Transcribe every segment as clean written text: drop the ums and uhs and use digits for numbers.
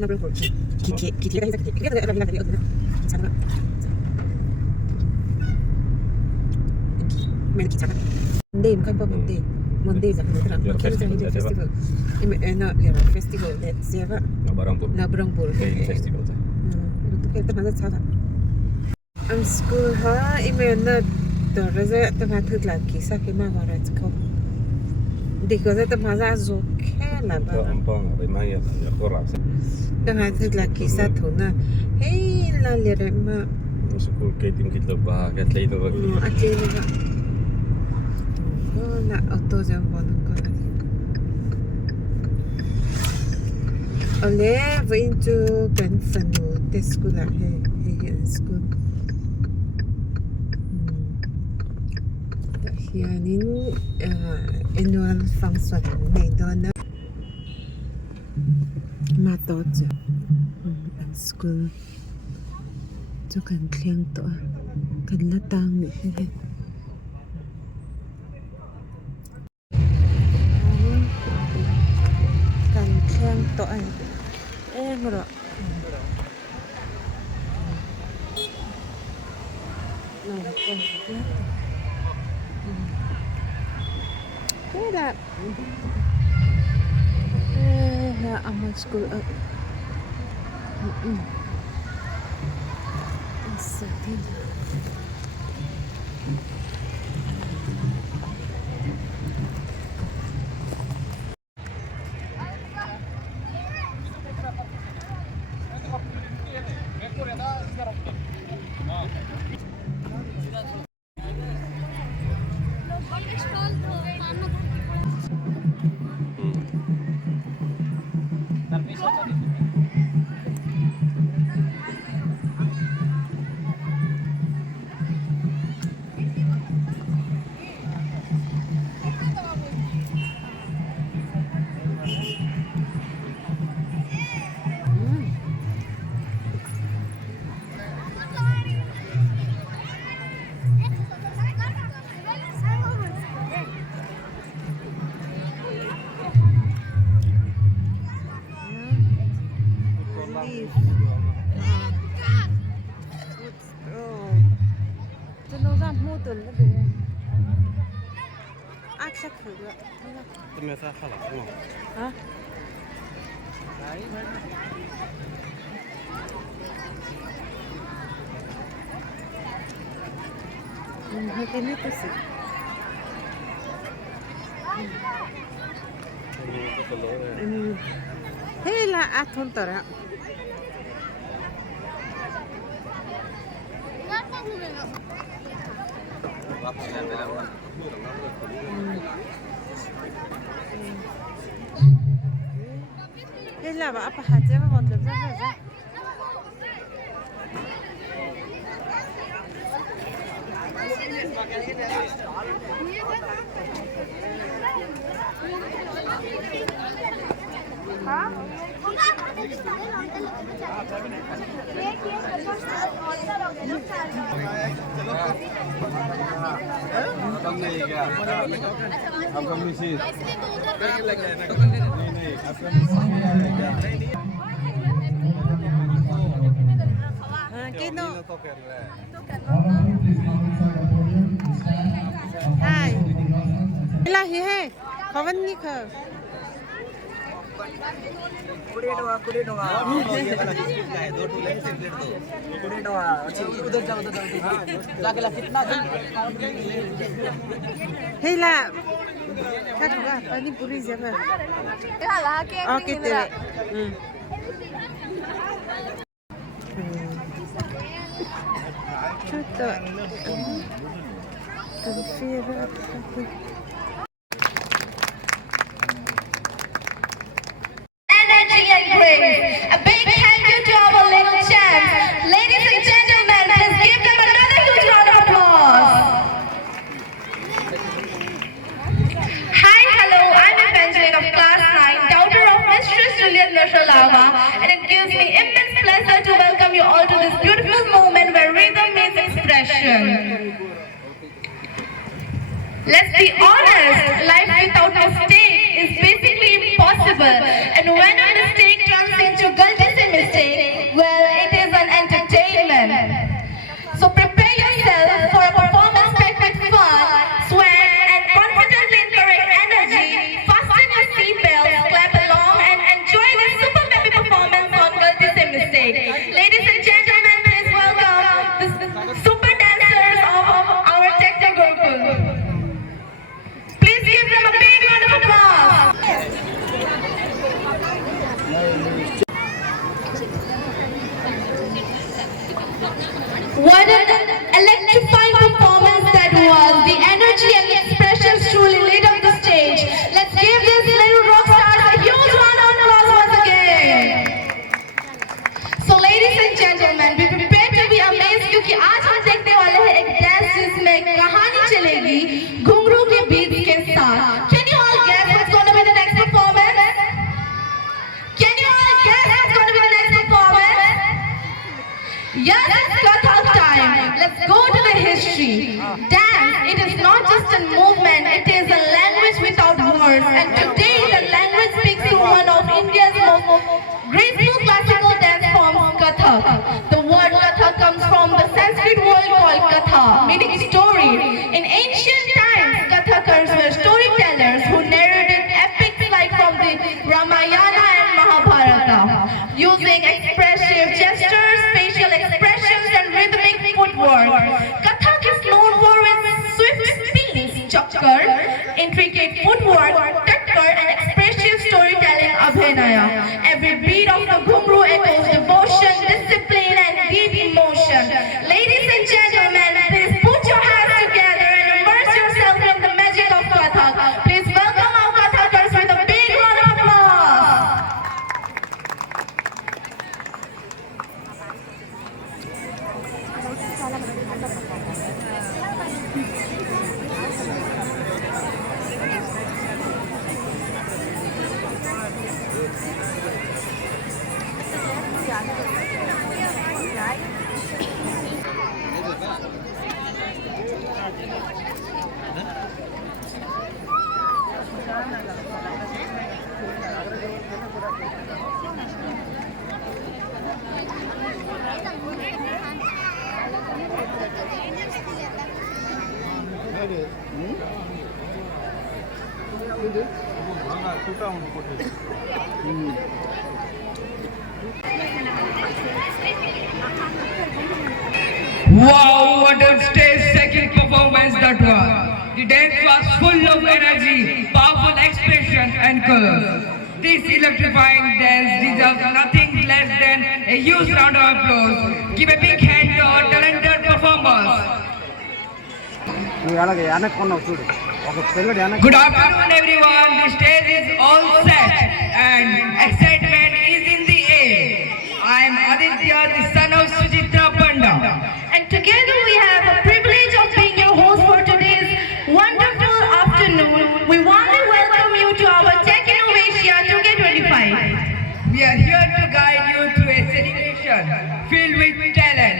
Nabrangpur. Kiki ka sa kiki. Kaya ka lang dali og. Sana. May kita. Monday kan pa Monday. Monday sa kanila. Kaya festival. Na lera festival that seva. Nabrangpur. Festival ta. Itu kita mana sana. Am school ha imena Raza ta mathut la kisa ke ma varat ko देखो तो मजा जो खेला बाबा Ampang, memang ya kurang. तो mathut la kisa thona hey la lere ma School ke tim kita bah, kat lain tu bagi. atle la oh na auto jam bonon ko la ole vin to kan fanu te school la he school hianin annual function nei dona ma to cha an school cho kan thleng to kan la tang ni he kan thleng to ai ngro no ko Kaya na ang school up. Sa atin. Tu me sa khala. Ha? Ini tu sih. Hei lah athon tara. لا بقى apa حاجة ما بطلب زي Hai. Lah he. Kawan ni ke? कुड़ी डोवा दो to लेंगे से plate दो कुड़ी डोवा अच्छा उधर जाओ लागला कितना Hey lah. Kan juga pani puri siapa? Oke deh. Tuh. Energy and grace. A big thank you to our little champs. Ladies and gentlemen, please give them another huge round of applause. Hi, hello, I'm Evangeline of Class 9, daughter of Mistress Juliet Noshalava, and it gives me immense pleasure to welcome you all to this beautiful moment where rhythm meets expression. Let's be honest, life without mistake is basically impossible, and when a mistake turns into guilty performers, and today the language speaks to one of India's most graceful classical dance forms, Kathak. The word Kathak comes from the Sanskrit word called Katha, meaning story. In ancient times, Kathakars were storytellers who narrated epics like from the Ramayana and Mahabharata, using expressive gestures, facial expressions, and rhythmic footwork. Kathak is known for its swift spins, chakkar, intricate footwork, tatkar, and expressive storytelling, abhinaya. Every beat of the ghumru echoes devotion, discipline, and deep emotion. Ladies and gentlemen, please put your hands together and immerse yourself in the magic of Kathak. Please welcome our Kathakars with a big round of applause. Wow, what a stage-shaking performance that was. The dance was full of energy, powerful expression and colors. This electrifying dance deserves nothing less than a huge round of applause. Give a big hand to our talented performers. Good afternoon everyone, the stage is all set and excitement is in the air. I am Aditya, the son of Sujitra Panda. And together we have the privilege of being your host for today's wonderful afternoon. We warmly welcome you to our Tech Innovatia 2K25. We are here to guide you through a celebration filled with talent,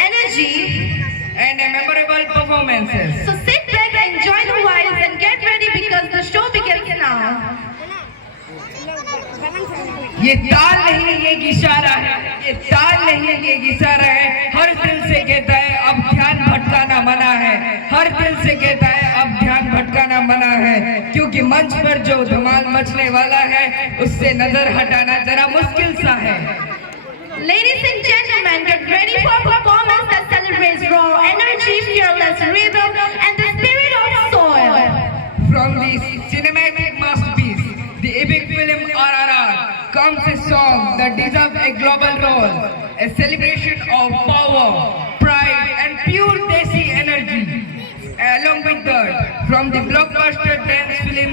Energy. and memorable performances. So sit back, enjoy the vibes, and get ready because the show begins now. ये ताल नहीं है, ये इशारा है. ये ताल नहीं है, ये इशारा है. हर दिल से कहता है अब ध्यान भटकाना मना है. हर दिल से कहता है अब ध्यान भटकाना मना है. क्योंकि मंच पर जो धमाल मचने वाला है उससे नजर हटाना जरा मुश्किल सा है. Ladies and gentlemen, get ready for a performance that celebrates raw energy, fearless rhythm, and the spirit of soul. From this cinematic masterpiece, the epic film RRR, comes a song that deserves a global role, a celebration of power, pride, and pure Desi energy. Along with that, from the blockbuster dance film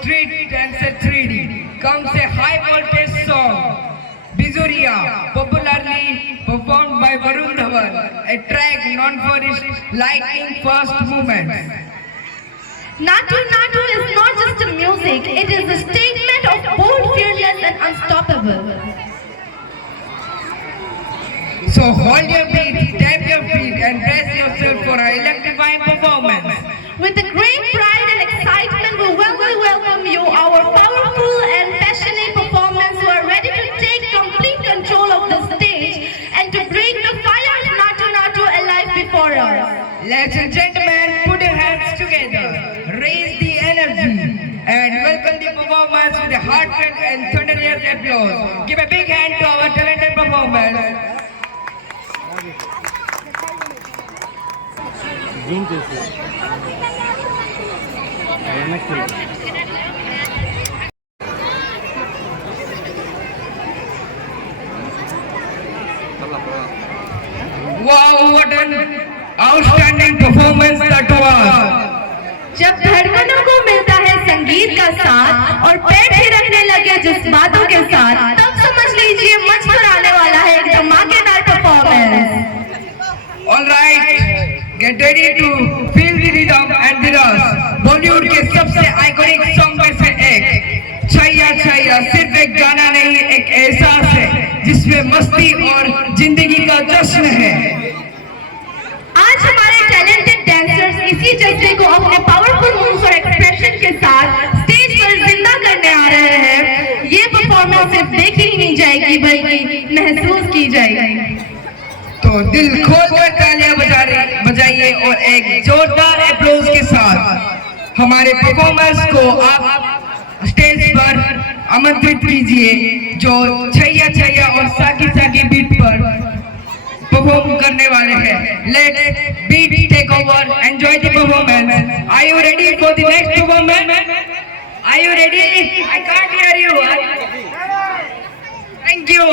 Street Dancer 3D, comes a high-voltage song, Bizuria, popularly performed by Varun Dhawan, a track known for its lightning-fast movements. Natu Natu is not just a music, it is a statement of bold, fearless, and unstoppable. So hold your beat, tap your feet, and brace yourself for an electrifying performance. With the great pride and excitement, we warmly welcome you, our powerful and passionate performers who are ready to take complete control of the stage and to bring the fire of Natu Natu alive before us. Ladies and gentlemen, put your hands together, raise the energy, and welcome the performers with a heartfelt and thunderous applause. Give a big hand to our talented performers. Wow, what an outstanding performance that was. जब धड़कनों को मिलता है संगीत का साथ और पैर थिरकने लगे जज्बातों के साथ, तब समझ लीजिए मंच पर आने वाला है एक धमाकेदार performance. All right, get ready to feel the rhythm and the rush. Bollywood के सबसे आइकॉनिक सॉन्ग में से एक छैया छैया सिर्फ एक गाना नहीं, एक एहसास है जिसमें मस्ती और जिंदगी का जश्न है. आज हमारे टैलेंटेड डांसर्स इसी जज्बे को अपने पावरफुल मूव्स और एक्सप्रेशन के साथ स्टेज जाएगी बल्कि महसूस की जाएगी। तो दिल खोलकर तालियां बजाइए और एक जोरदार अप्लॉज के साथ हमारे परफॉर्मर्स को आप स्टेज पर आमंत्रित कीजिए, जो छैया छैया और साकी साकी बीट पर परफॉर्म करने वाले हैं। Let's beat take over, enjoy the performance. Are you ready for the next performance? Are you ready? I can't hear you. Thank you.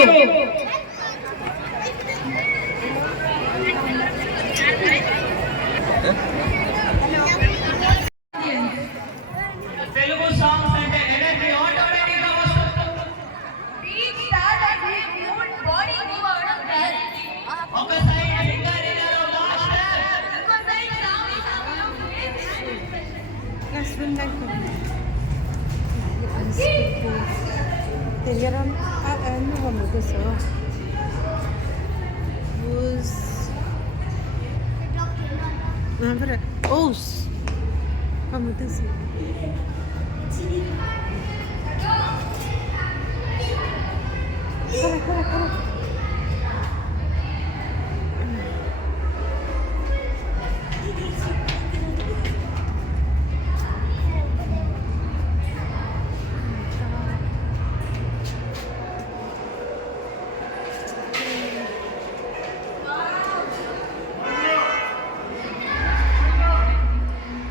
Telugu songs అంటే energy automatic గా వస్తుంది. ఒక సైడ్ ఫింగర్ ఇలాలో master, Classroom life. Telegram ano kamu gusto? Bus. Nambra. Os. Kamu gusto? Kara.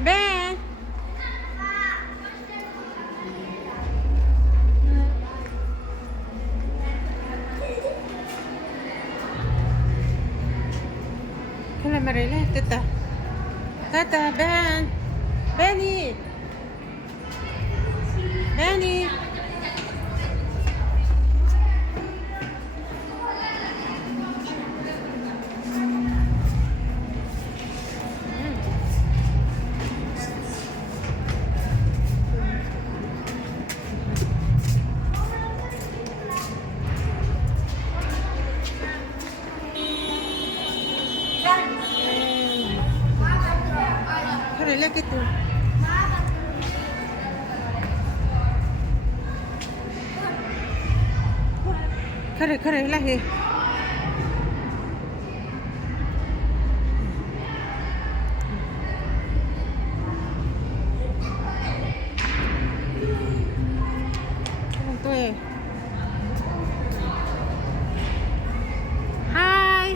Ben. Kala Marila, Tata, Ben. Benny. Karela gitu. Kare lagi. Ito eh. Hi.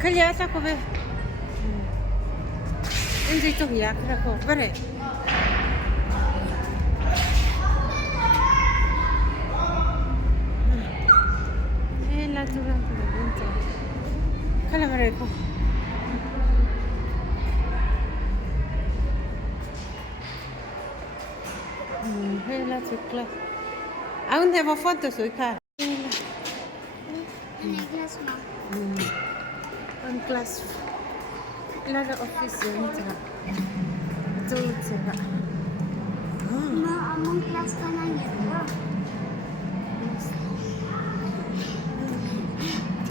Kelihatan aku be. Ini itu ya, aku bere. La durante el viento. Kala mereka. La cekla. Aún te va foto soy ka. Ang class. Lada office yun sa. Tulog sila. Ma, among class ka na niya.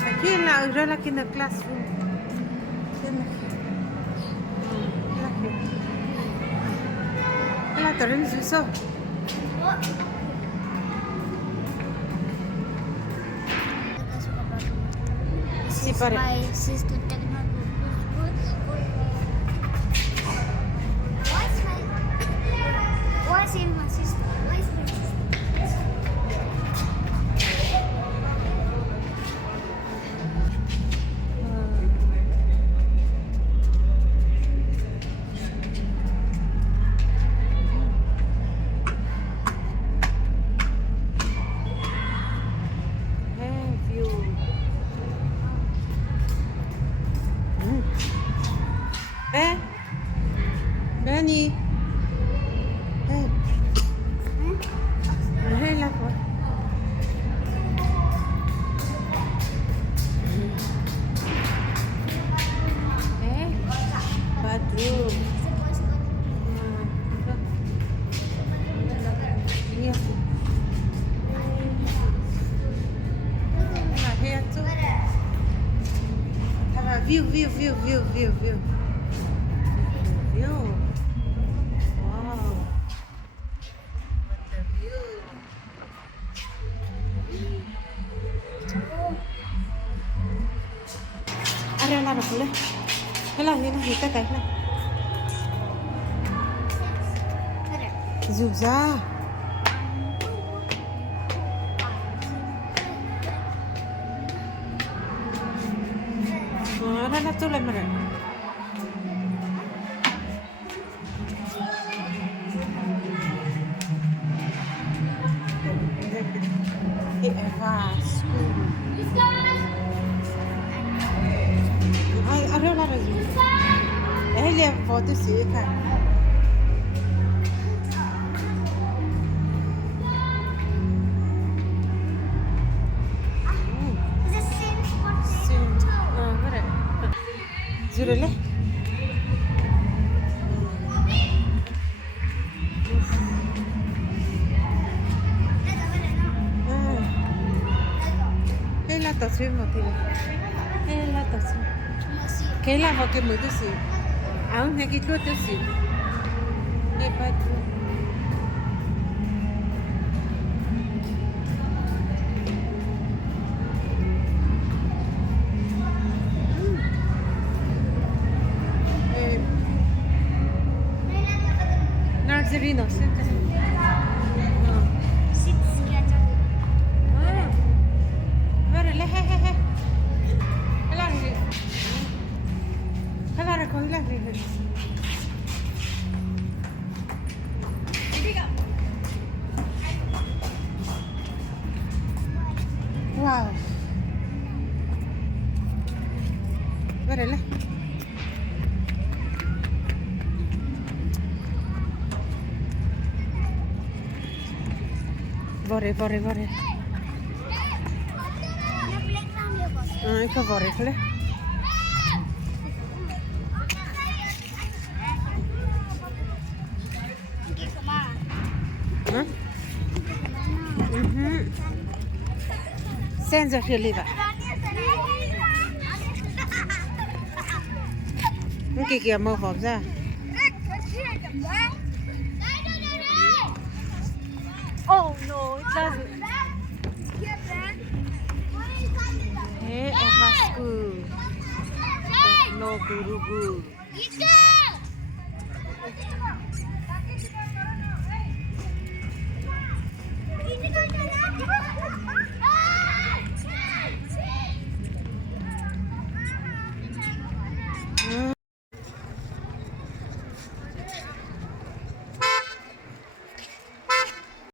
Aquí en la laki na classroom. Laki. Wala to rin suso. Si pare. My sister technical school. What's in my sister? What's my sister? Have you? Benny. Hey, la po. Bathroom. Iya. Here too. Have a view. View. ra là được lên. Cái là như này tay tay này. Dù ra. Ra là tôi lên mà. Eva school. Ai ara la rồi. Ấy là vào tới xí cả. The same spot. Vậy. Zure le. Cái là tập phim một tí này. Cái là tập phim. Cái là vào cái mới tới xí. Áo này cái chuột tới xí. Nghe bắt. Nursery nó sẽ cái. Vậy là he he he. Cái là gì? Cái là con là gì? Wow. Vậy là. Vorrei. Ecco vorrei quelle. Senza filiva. Cái kia màu hộp ra. Oh no, it doesn't. Hey, Eva school. No guru.